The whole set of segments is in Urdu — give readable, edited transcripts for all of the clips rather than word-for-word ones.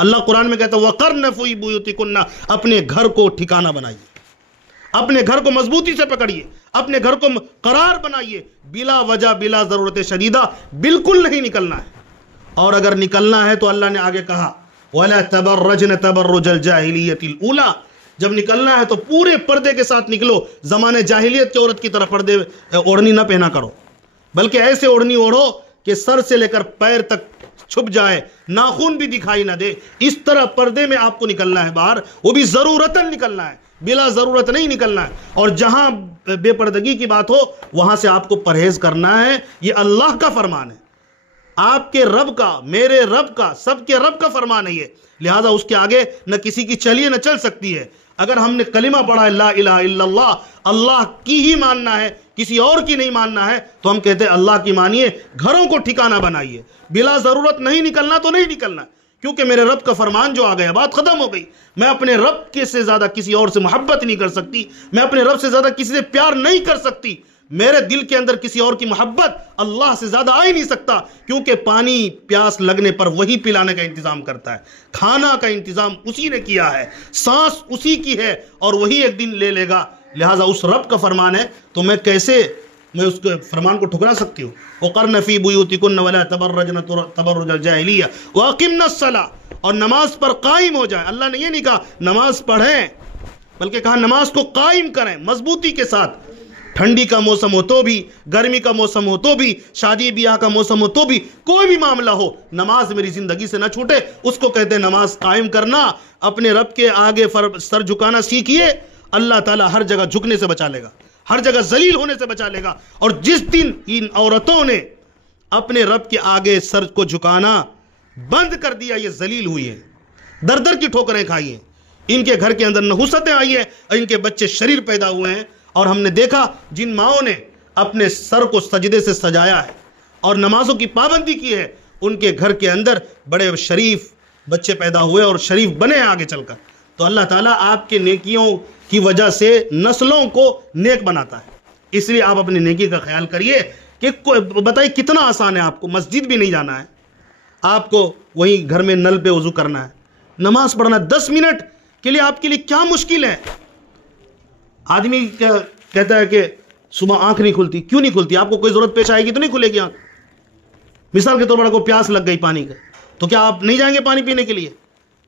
اللہ قرآن میں کہتا ہے وَقَرْنَ فِي بُيُوتِكُنَّ، اپنے گھر کو ٹھکانہ بنائیے، اپنے گھر کو مضبوطی سے پکڑیے، اپنے گھر کو قرار بنائیے، بلا وجہ بلا ضرورت شدیدہ بالکل نہیں نکلنا ہے۔ اور اگر نکلنا ہے تو اللہ نے آگے کہا وَلَا تَبَرَّجْنَ تَبَرُّجَ الْجَاهِلِيَّةِ الْأُولَىٰ، جب نکلنا ہے تو پورے پردے کے ساتھ نکلو، زمانے جاہلیت کی عورت کی طرح پردے اوڑھنی نہ پہنا کرو، بلکہ ایسے اوڑھنی اوڑھو کہ سر سے لے کر پیر تک چھپ جائے، ناخن بھی دکھائی نہ دے، اس طرح پردے میں آپ کو نکلنا ہے باہر، وہ بھی ضرورتاً نکلنا ہے، بلا ضرورت نہیں نکلنا ہے۔ اور جہاں بے پردگی کی بات ہو وہاں سے آپ کو پرہیز کرنا ہے، یہ اللہ کا فرمان ہے، آپ کے رب کا، میرے رب کا، سب کے رب کا فرمان ہے یہ، لہٰذا اس کے آگے نہ کسی کی چلیے نہ چل سکتی ہے۔ اگر ہم نے کلمہ پڑھا ہے لا الہ الا اللہ، اللہ کی ہی ماننا ہے، کسی اور کی نہیں ماننا ہے، تو ہم کہتے ہیں اللہ کی مانیے، گھروں کو ٹھکانہ بنائیے، بلا ضرورت نہیں نکلنا تو نہیں نکلنا، کیونکہ میرے رب کا فرمان جو آ گیا بات ختم ہو گئی۔ میں اپنے رب کے سے زیادہ کسی اور سے محبت نہیں کر سکتی، میں اپنے رب سے زیادہ کسی سے پیار نہیں کر سکتی، میرے دل کے اندر کسی اور کی محبت اللہ سے زیادہ آ ہی نہیں سکتا، کیونکہ پانی پیاس لگنے پر وہی پلانے کا انتظام کرتا ہے، کھانا کا انتظام اسی نے کیا ہے، سانس اسی کی ہے اور وہی ایک دن لے لے گا، لہٰذا اس رب کا فرمان ہے تو میں کیسے اس کے فرمان کو ٹھکرا سکتی ہوں؟ وَقَرْنَ فِي بُيُوتِكُنَّ وَلَا تَبَرَّجْنَ تَبَرُّجَ الْجَاهِلِيَّةِ وَأَقِمْنَ الصَّلَاةَ، اور نماز پر قائم ہو جائیں۔ اللہ نے یہ نہیں کہا نماز پڑھیں، بلکہ کہا نماز کو قائم کریں مضبوطی کے ساتھ، ٹھنڈی کا موسم ہو تو بھی، گرمی کا موسم ہو تو بھی، شادی بیاہ کا موسم ہو تو بھی، کوئی بھی معاملہ ہو، نماز میری زندگی سے نہ چھوٹے، اس کو کہتے ہیں نماز قائم کرنا۔ اپنے رب کے آگے سر جھکانا سیکھیے، اللہ تعالیٰ ہر جگہ جھکنے سے بچا لے گا، ہر جگہ ذلیل ہونے سے بچا لے گا۔ اور جس دن ان عورتوں نے اپنے رب کے آگے سر کو جھکانا بند کر دیا، یہ ذلیل ہوئی ہے، در در کی ٹھوکریں کھائی ہیں، ان کے گھر کے اندر نحوستیں آئی ہیں، اور ان کے بچے شریر پیدا ہوئے ہیں۔ اور ہم نے دیکھا جن ماؤں نے اپنے سر کو سجدے سے سجایا ہے اور نمازوں کی پابندی کی ہے، ان کے گھر کے اندر بڑے شریف بچے پیدا ہوئے اور شریف بنے ہیں آگے چل کر۔ تو اللہ تعالیٰ آپ کے نیکیوں کی وجہ سے نسلوں کو نیک بناتا ہے، اس لیے آپ اپنی نیکی کا خیال کریے۔ کہ بتائیے کتنا آسان ہے، آپ کو مسجد بھی نہیں جانا ہے، آپ کو وہیں گھر میں نل پہ وضو کرنا ہے، نماز پڑھنا 10 منٹ کے لیے آپ کے لیے کیا مشکل ہے؟ آدمی کہتا ہے کہ صبح آنکھ نہیں کھلتی، کیوں نہیں کھلتی؟ آپ کو کوئی ضرورت پیش آئے گی تو نہیں کھلے گی آنکھ؟ مثال کے طور پر کوئی پیاس لگ گئی پانی کا، تو کیا آپ نہیں جائیں گے پانی پینے کے لیے؟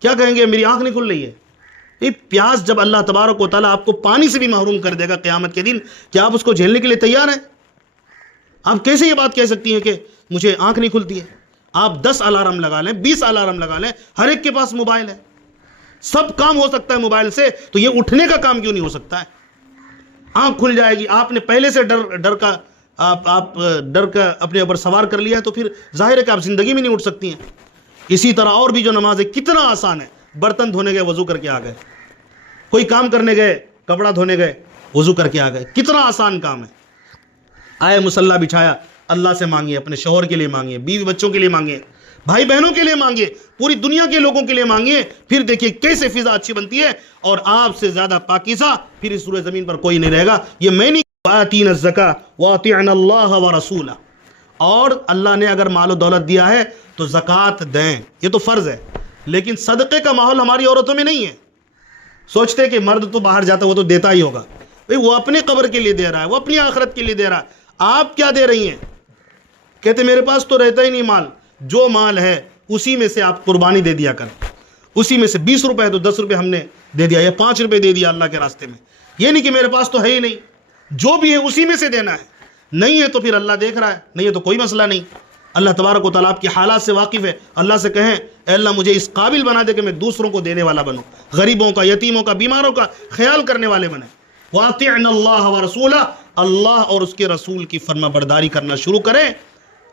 کیا کہیں گے میری آنکھ نہیں کھل رہی ہے؟ یہ پیاس جب اللہ تبارک و تعالیٰ آپ کو پانی سے بھی محروم کر دے گا قیامت کے دن، کیا آپ اس کو جھیلنے کے لیے تیار ہیں؟ آپ کیسے یہ بات کہہ سکتی ہیں کہ مجھے آنکھ نہیں کھلتی ہے؟ آپ 10 الارم لگا لیں، 20 الارم لگا لیں، ہر ایک کے پاس موبائل ہے، سب کام ہو سکتا ہے موبائل سے، تو یہ اٹھنے کا کام کیوں نہیں ہو سکتا ہے؟ آنکھ کھل جائے گی، آپ نے پہلے سے ڈر کا اپنے اوپر سوار کر لیا ہے، تو پھر ظاہر ہے کہ آپ زندگی میں نہیں اٹھ سکتی ہیں۔ اسی طرح اور بھی جو نماز ہے کتنا آسان ہے، برتن دھونے گئے وضو کر کے آ گئے، کوئی کام کرنے گئے کپڑا دھونے گئے وضو کر کے آ گئے، کتنا آسان کام ہے۔ آئے مصلی بچھایا، اللہ سے مانگیے، اپنے شوہر کے لیے مانگیے، بیوی بچوں کے لیے مانگیے، بھائی بہنوں کے لیے مانگیے، پوری دنیا کے لوگوں کے لیے مانگیے، پھر دیکھیے کیسے فضا اچھی بنتی ہے، اور آپ سے زیادہ پاکیزہ پھر اس روئے زمین پر کوئی نہیں رہے گا۔ یہ میں نہیں آتین الزکاۃ واطعن اللہ ورسولہ، اور اللہ نے اگر مال و دولت دیا ہے تو زکوٰۃ دیں، یہ تو فرض ہے، لیکن صدقے کا ماحول ہماری عورتوں میں نہیں ہے۔ سوچتے کہ مرد تو باہر جاتا ہے وہ تو دیتا ہی ہوگا، وہ اپنے قبر کے لیے دے رہا ہے، وہ اپنی آخرت کے لیے دے رہا ہے، آپ کیا دے رہی ہیں؟ کہتے میرے پاس تو رہتا ہی نہیں مال، جو مال ہے اسی میں سے آپ قربانی دے دیا کر، اسی میں سے 20 روپے ہے تو 10 روپے ہم نے دے دیا، یا 5 روپے دے دیا اللہ کے راستے میں، یہ نہیں کہ میرے پاس تو ہے ہی نہیں، جو بھی ہے اسی میں سے دینا ہے، نہیں ہے تو پھر اللہ دیکھ رہا ہے، نہیں ہے تو کوئی مسئلہ نہیں، اللہ تبارک و تعالیٰ آپ کی حالات سے واقف ہے، اللہ سے کہیں اے اللہ مجھے اس قابل بنا دے کہ میں دوسروں کو دینے والا بنوں، غریبوں کا، یتیموں کا، بیماروں کا خیال کرنے والے بنیں۔ وَأَطِعْنَ اللَّهَ وَرَسُولَهُ، اللہ اور اس کے رسول کی فرما برداری کرنا شروع کریں۔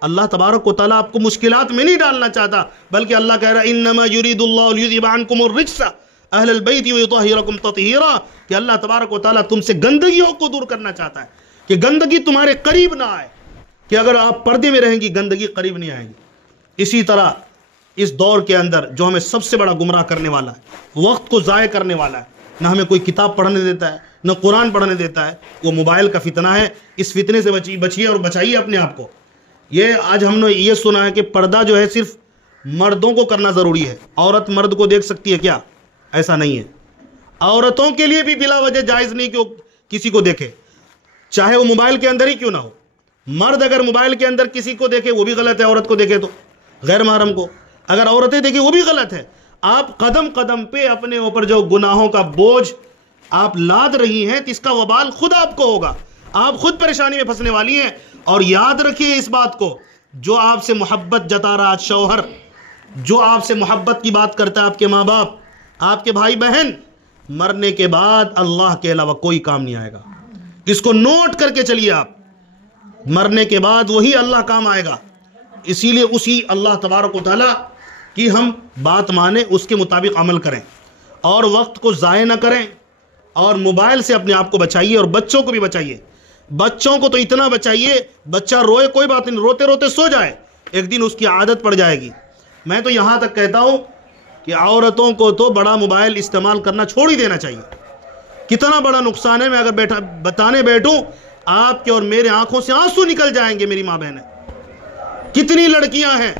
اللہ تبارک و تعالیٰ آپ کو مشکلات میں نہیں ڈالنا چاہتا، بلکہ اللہ کہہ رہا ہے انما یرید اللہ لیذھب عنکم الرجس اہل البیت ویطہرکم تطہیرا، کہ اللہ تبارک و تعالیٰ تم سے گندگیوں کو دور کرنا چاہتا ہے، کہ گندگی تمہارے قریب نہ آئے، کہ اگر آپ پردے میں رہیں گی گندگی قریب نہیں آئے گی۔ اسی طرح اس دور کے اندر جو ہمیں سب سے بڑا گمراہ کرنے والا ہے، وقت کو ضائع کرنے والا ہے، نہ ہمیں کوئی کتاب پڑھنے دیتا ہے، نہ قرآن پڑھنے دیتا ہے، وہ موبائل کا فتنہ ہے۔ اس فتنے سے بچیے اور بچائیے اپنے آپ کو۔ یہ آج ہم نے یہ سنا ہے کہ پردہ جو ہے صرف مردوں کو کرنا ضروری ہے. عورت مرد کو دیکھ سکتی ہے کیا؟ ایسا نہیں ہے. عورتوں کے لیے بھی بلا وجہ جائز نہیں کہ وہ کسی کو دیکھے, چاہے وہ موبائل کے اندر ہی کیوں نہ ہو. مرد اگر موبائل کے اندر کسی کو دیکھے وہ بھی غلط ہے, عورت کو دیکھے تو غیر محرم کو. اگر عورتیں دیکھیں وہ بھی غلط ہے. آپ قدم قدم پہ اپنے اوپر جو گناہوں کا بوجھ آپ لاد رہی ہیں تو اس کا وبال خود آپ کو ہوگا, آپ خود پریشانی میں پھنسنے والی ہیں. اور یاد رکھیے اس بات کو, جو آپ سے محبت جتا رہا شوہر, جو آپ سے محبت کی بات کرتا ہے, آپ کے ماں باپ, آپ کے بھائی بہن, مرنے کے بعد اللہ کے علاوہ کوئی کام نہیں آئے گا. اس کو نوٹ کر کے چلیے آپ, مرنے کے بعد وہی اللہ کام آئے گا. اسی لیے اسی اللہ تبارک و تعالیٰ کی ہم بات مانیں, اس کے مطابق عمل کریں اور وقت کو ضائع نہ کریں. اور موبائل سے اپنے آپ کو بچائیے اور بچوں کو بھی بچائیے. بچوں کو تو اتنا بچائیے, بچہ روئے کوئی بات نہیں, روتے روتے سو جائے, ایک دن اس کی عادت پڑ جائے گی. میں تو یہاں تک کہتا ہوں کہ عورتوں کو تو بڑا موبائل استعمال کرنا چھوڑ ہی دینا چاہیے. کتنا بڑا نقصان ہے, میں اگر بتانے بیٹھوں آپ کے اور میرے آنکھوں سے آنسو نکل جائیں گے. میری ماں بہنیں, کتنی لڑکیاں ہیں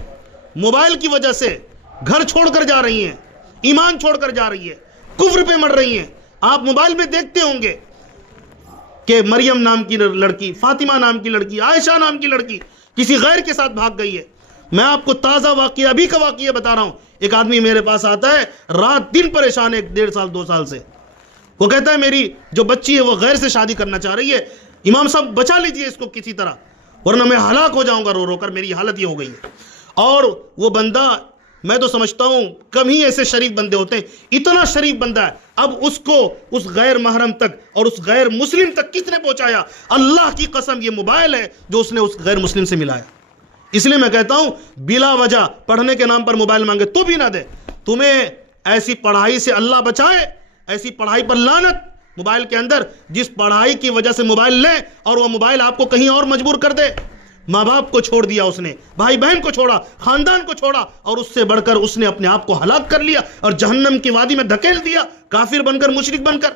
موبائل کی وجہ سے گھر چھوڑ کر جا رہی ہیں, ایمان چھوڑ کر جا رہی ہے, کفر پہ مر رہی ہیں. آپ موبائل میں دیکھتے ہوں گے کہ مریم نام کی لڑکی, فاطمہ نام کی لڑکی, عائشہ نام کی لڑکی کسی غیر کے ساتھ بھاگ گئی ہے. میں آپ کو تازہ واقعہ, ابھی کا واقعہ بتا رہا ہوں. ایک آدمی میرے پاس آتا ہے, رات دن پریشان ہے 1.5 سال 2 سال سے. وہ کہتا ہے میری جو بچی ہے وہ غیر سے شادی کرنا چاہ رہی ہے, امام صاحب بچا لیجئے اس کو کسی طرح, ورنہ میں ہلاک ہو جاؤں گا رو رو کر, میری حالت یہ ہو گئی ہے. اور وہ بندہ, میں تو سمجھتا ہوں کم ہی ایسے شریف بندے ہوتے ہیں, اتنا شریف بندہ ہے. اب اس کو اس غیر محرم تک اور اس غیر مسلم تک کس نے پہنچایا؟ اللہ کی قسم یہ موبائل ہے جو اس نے اس غیر مسلم سے ملایا. اس لیے میں کہتا ہوں بلا وجہ پڑھنے کے نام پر موبائل مانگے تو بھی نہ دے. تمہیں ایسی پڑھائی سے اللہ بچائے, ایسی پڑھائی پر لعنت موبائل کے اندر جس پڑھائی کی وجہ سے موبائل لے اور وہ موبائل آپ کو کہیں اور مجبور کر دے. ماں باپ کو چھوڑ دیا اس نے, بھائی بہن کو چھوڑا, خاندان کو چھوڑا, اور اس سے بڑھ کر اس نے اپنے آپ کو ہلاک کر لیا اور جہنم کی وادی میں دھکیل دیا, کافر بن کر, مشرک بن کر.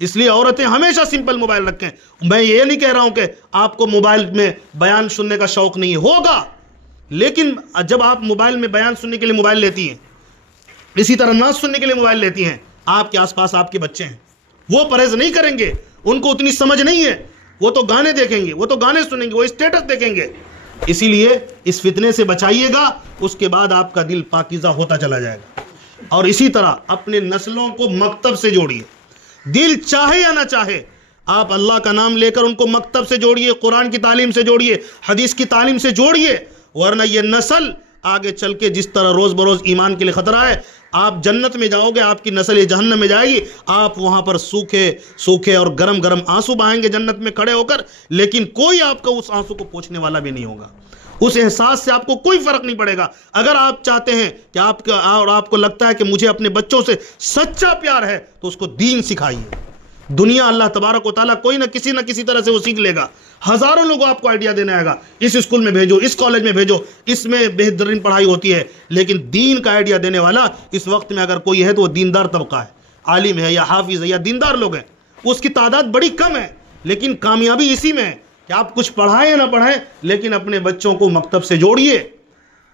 اس لیے عورتیں ہمیشہ سمپل موبائل رکھیں. میں یہ نہیں کہہ رہا ہوں کہ آپ کو موبائل میں بیان سننے کا شوق نہیں ہوگا, لیکن جب آپ موبائل میں بیان سننے کے لیے موبائل لیتی ہیں, اسی طرح نعت سننے کے لیے موبائل لیتی ہیں, آپ کے آس پاس آپ کے بچے ہیں, وہ پرہیز نہیں کریں گے, ان کو اتنی سمجھ نہیں ہے, وہ تو گانے دیکھیں گے, وہ تو گانے سنیں گے, وہ اسٹیٹس دیکھیں گے. اسی لیے اس فتنے سے بچائیے گا, اس کے بعد آپ کا دل پاکیزہ ہوتا چلا جائے گا. اور اسی طرح اپنے نسلوں کو مکتب سے جوڑیے, دل چاہے یا نہ چاہے آپ اللہ کا نام لے کر ان کو مکتب سے جوڑیے, قرآن کی تعلیم سے جوڑیے, حدیث کی تعلیم سے جوڑیے, ورنہ یہ نسل آگے چل کے جس طرح روز بروز ایمان کے لیے خطرہ ہے, آپ جنت میں جاؤ گے, آپ کی نسل جہنم میں جائے گی. آپ وہاں پر سوکھے اور گرم گرم آنسو بہائیں گے جنت میں کھڑے ہو کر, لیکن کوئی آپ کو اس آنسو کو پوچھنے والا بھی نہیں ہوگا. اس احساس سے آپ کو کوئی فرق نہیں پڑے گا. اگر آپ چاہتے ہیں کہ آپ کو لگتا ہے کہ مجھے اپنے بچوں سے سچا پیار ہے, تو اس کو دین سکھائیے. دنیا اللہ تبارک و تعالیٰ کوئی نہ کسی طرح سے وہ سیکھ لے گا. ہزاروں لوگوں آپ کو آئیڈیا دینے آئے گا, اس اسکول میں بھیجو, اس کالج میں بھیجو, اس میں بہترین پڑھائی ہوتی ہے, لیکن دین کا آئیڈیا دینے والا اس وقت میں اگر کوئی ہے تو وہ دیندار طبقہ ہے, عالم ہے یا حافظ ہے یا دیندار لوگ ہیں. اس کی تعداد بڑی کم ہے, لیکن کامیابی اسی میں ہے کہ آپ کچھ پڑھائیں یا نہ پڑھائیں, لیکن اپنے بچوں کو مکتب سے جوڑیے,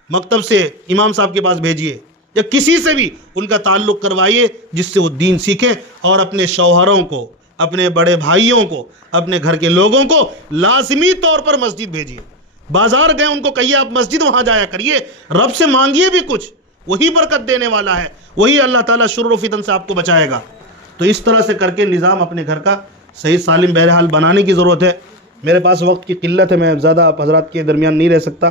مکتب سے امام صاحب کے پاس بھیجیے, یا کسی سے بھی ان کا تعلق کروائیے جس سے وہ دین سیکھیں. اور اپنے شوہروں کو, اپنے بڑے بھائیوں کو, اپنے گھر کے لوگوں کو لازمی طور پر مسجد بھیجیے. بازار گئے ان کو کہیے آپ مسجد وہاں جایا کریے, رب سے مانگیے بھی کچھ, وہی برکت دینے والا ہے, وہی اللہ تعالیٰ شر و فتن سے آپ کو بچائے گا. تو اس طرح سے کر کے نظام اپنے گھر کا صحیح سالم بہرحال بنانے کی ضرورت ہے. میرے پاس وقت کی قلت ہے, میں زیادہ آپ حضرات کے درمیان نہیں رہ سکتا.